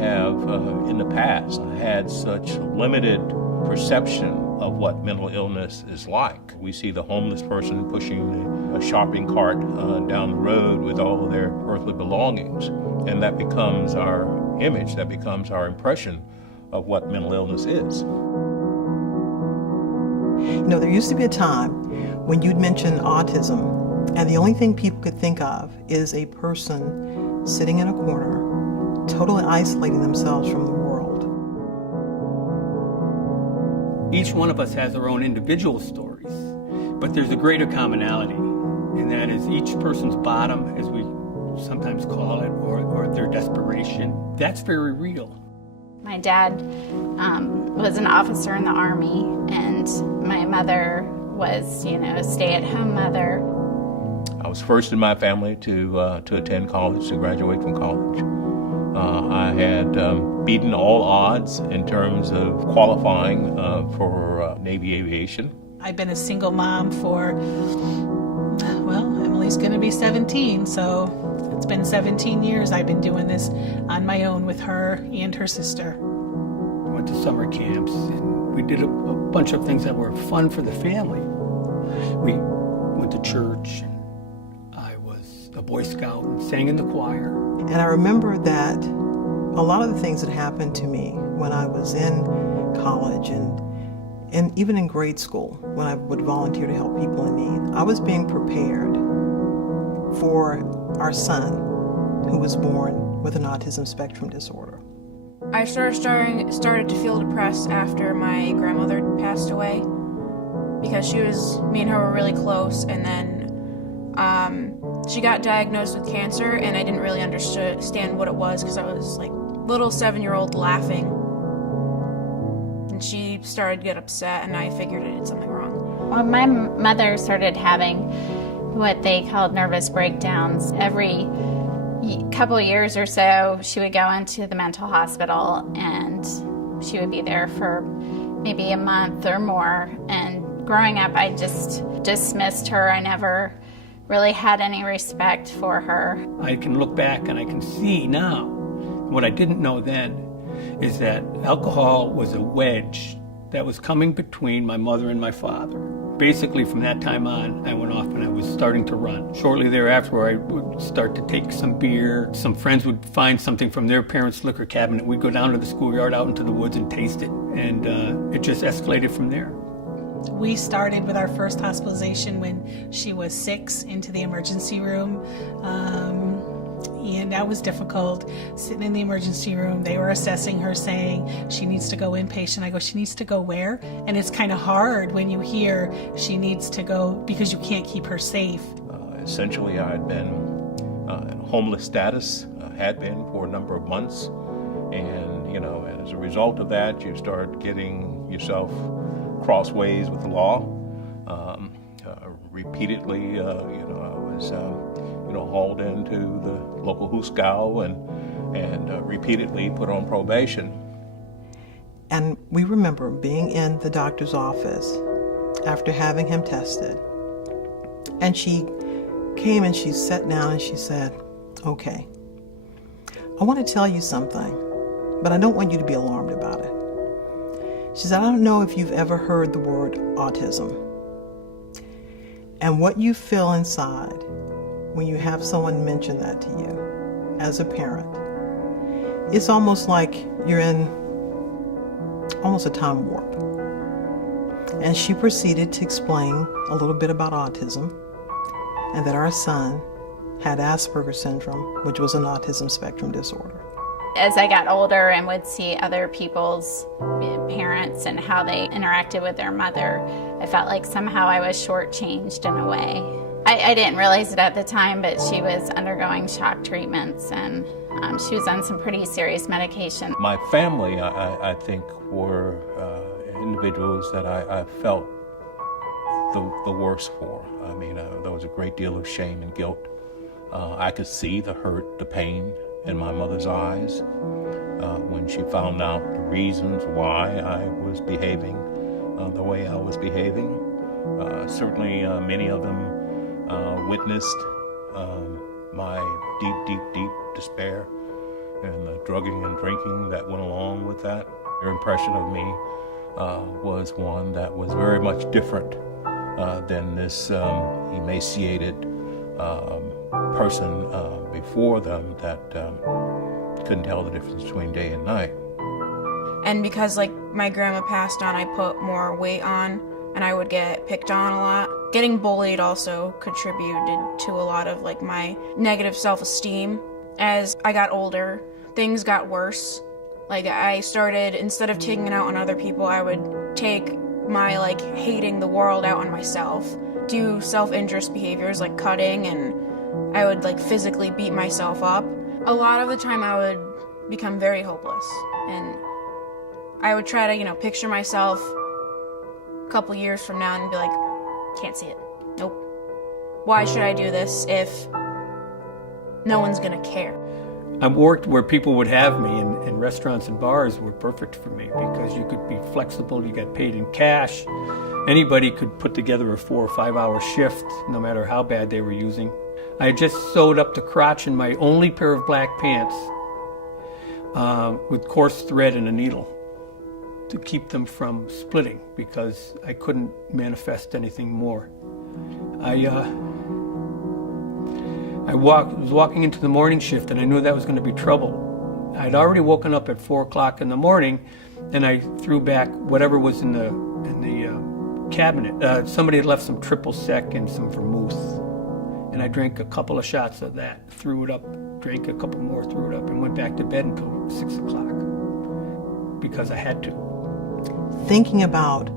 have, in the past, had such limited perception of what mental illness is like. We see the homeless person pushing a shopping cart down the road with all of their earthly belongings, and that becomes our image, that becomes our impression of what mental illness is. You know, there used to be a time when you'd mention autism, and the only thing people could think of is a person sitting in a corner, totally isolating themselves from the world. Each one of us has our own individual stories, but there's a greater commonality, and that is each person's bottom, as we sometimes call it, or their desperation. That's very real. My dad was an officer in the Army, and my mother was, a stay-at-home mother. I was first in my family to attend college, to graduate from college. I had beaten all odds in terms of qualifying for Navy aviation. I've been a single mom for, Emily's going to be 17, so it's been 17 years I've been doing this on my own with her and her sister. We went to summer camps, and we did a bunch of things that were fun for the family. We went to church, and I was a Boy Scout and sang in the choir. And I remember that a lot of the things that happened to me when I was in college and even in grade school, when I would volunteer to help people in need, I was being prepared for our son who was born with an autism spectrum disorder. I started to feel depressed after my grandmother passed away because me and her were really close, and then she got diagnosed with cancer, and I didn't really understand what it was because I was like little 7-year-old laughing, and she started to get upset, and I figured I did something wrong. Well, my mother started having what they called nervous breakdowns. Every couple of years or so, she would go into the mental hospital, and she would be there for maybe a month or more. And growing up, I just dismissed her. I never really had any respect for her. I can look back and I can see now. What I didn't know then is that alcohol was a wedge that was coming between my mother and my father. Basically, from that time on, I went off and I was starting to run. Shortly thereafter, I would start to take some beer. Some friends would find something from their parents' liquor cabinet. We'd go down to the schoolyard, out into the woods, and taste it. And it just escalated from there. We started with our first hospitalization when she was 6 into the emergency room. And that was difficult, sitting in the emergency room. They were assessing her, saying she needs to go inpatient. I go, she needs to go where? And it's kind of hard when you hear she needs to go because you can't keep her safe. Essentially, I had been in homeless status, had been for a number of months. And, as a result of that, you start getting yourself crossways with the law. Repeatedly, I was hauled into the local Hooskow and repeatedly put on probation. And we remember being in the doctor's office after having him tested. And she came and she sat down and she said, "Okay, I want to tell you something, but I don't want you to be alarmed about it." She said, "I don't know if you've ever heard the word autism. And what you feel inside when you have someone mention that to you as a parent, it's almost like you're in almost a time warp." And she proceeded to explain a little bit about autism and that our son had Asperger's syndrome, which was an autism spectrum disorder. As I got older and would see other people's parents and how they interacted with their mother, I felt like somehow I was shortchanged in a way. I didn't realize it at the time, but she was undergoing shock treatments, and she was on some pretty serious medication. My family, I think, were individuals that I felt the worst for. I mean, there was a great deal of shame and guilt. I could see the hurt, the pain in my mother's eyes when she found out the reasons why I was behaving the way I was behaving. Certainly many of them witnessed my deep despair and the drugging and drinking that went along with that. Their impression of me was one that was very much different than this emaciated person before them that couldn't tell the difference between day and night. And because like my grandma passed on, I put more weight on and I would get picked on a lot. Getting bullied also contributed to a lot of like my negative self-esteem. As I got older, things got worse. Like I started, instead of taking it out on other people, I would take my like hating the world out on myself, do self-injurious behaviors like cutting, and I would like physically beat myself up. A lot of the time I would become very hopeless, and I would try to, picture myself a couple years from now and be like, can't see it. Nope. Why should I do this if no one's gonna care? I worked where people would have me, and restaurants and bars were perfect for me because you could be flexible, you got paid in cash. Anybody could put together a 4 or 5 hour shift, no matter how bad they were using. I had just sewed up the crotch in my only pair of black pants with coarse thread and a needle to keep them from splitting because I couldn't manifest anything more. I was walking into the morning shift, and I knew that was going to be trouble. I'd already woken up at 4 o'clock in the morning, and I threw back whatever was in the cabinet. Somebody had left some triple sec and some vermouth, and I drank a couple of shots of that, threw it up, drank a couple more, threw it up, and went back to bed until 6 o'clock because I had to. Thinking about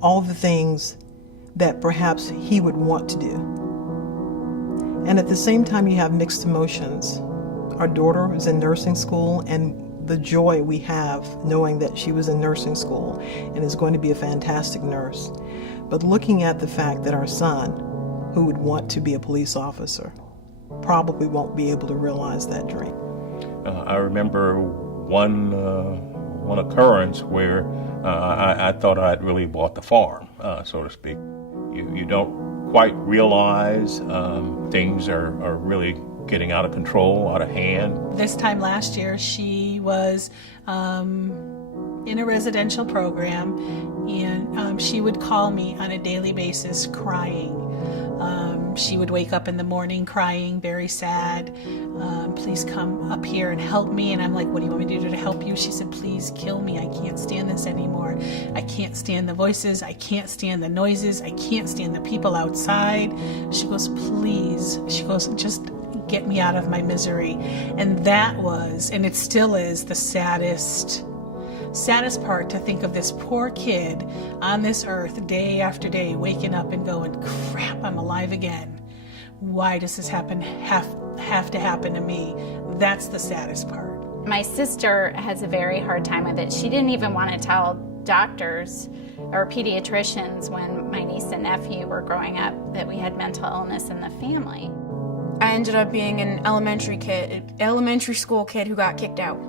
all the things that perhaps he would want to do. And at the same time, you have mixed emotions. Our daughter is in nursing school, and the joy we have knowing that she was in nursing school and is going to be a fantastic nurse. But looking at the fact that our son, who would want to be a police officer, probably won't be able to realize that dream. I remember one occurrence where I thought I'd really bought the farm, so to speak. You don't quite realize things are really getting out of control, out of hand. This time last year, she was in a residential program, and she would call me on a daily basis crying. She would wake up in the morning crying, very sad. Please come up here and help me. And I'm like, what do you want me to do to help you? She said, please kill me. I can't stand this anymore. I can't stand the voices. I can't stand the noises. I can't stand the people outside. She goes, please. She goes, just get me out of my misery. And that was, and it still is, the saddest part, to think of this poor kid on this earth day after day waking up and going, crap, I'm alive again. Why does this have to happen to me? That's the saddest part. My sister has a very hard time with it. She didn't even want to tell doctors or pediatricians when my niece and nephew were growing up that we had mental illness in the family. I ended up being an elementary school kid who got kicked out,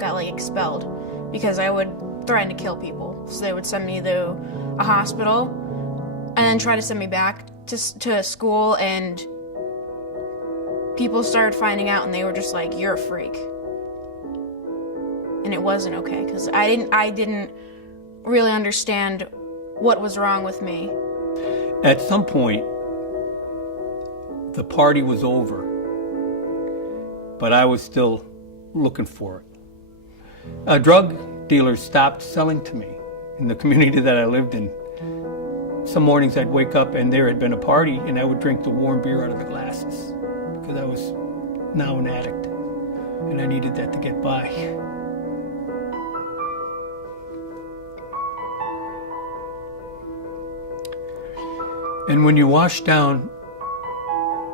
got expelled, because I would threaten to kill people. So they would send me to a hospital and then try to send me back to school, and people started finding out, and they were just like, you're a freak. And it wasn't okay, because I didn't really understand what was wrong with me. At some point, the party was over, but I was still looking for it. Drug dealers stopped selling to me in the community that I lived in. Some mornings I'd wake up and there had been a party, and I would drink the warm beer out of the glasses because I was now an addict and I needed that to get by. And when you wash down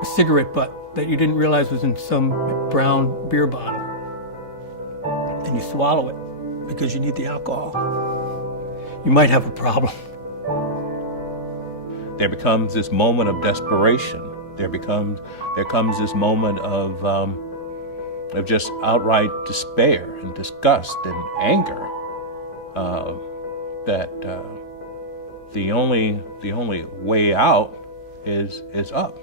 a cigarette butt that you didn't realize was in some brown beer bottle, and you swallow it because you need the alcohol, you might have a problem. There becomes this moment of desperation. There comes this moment of just outright despair and disgust and anger. That the only way out is up.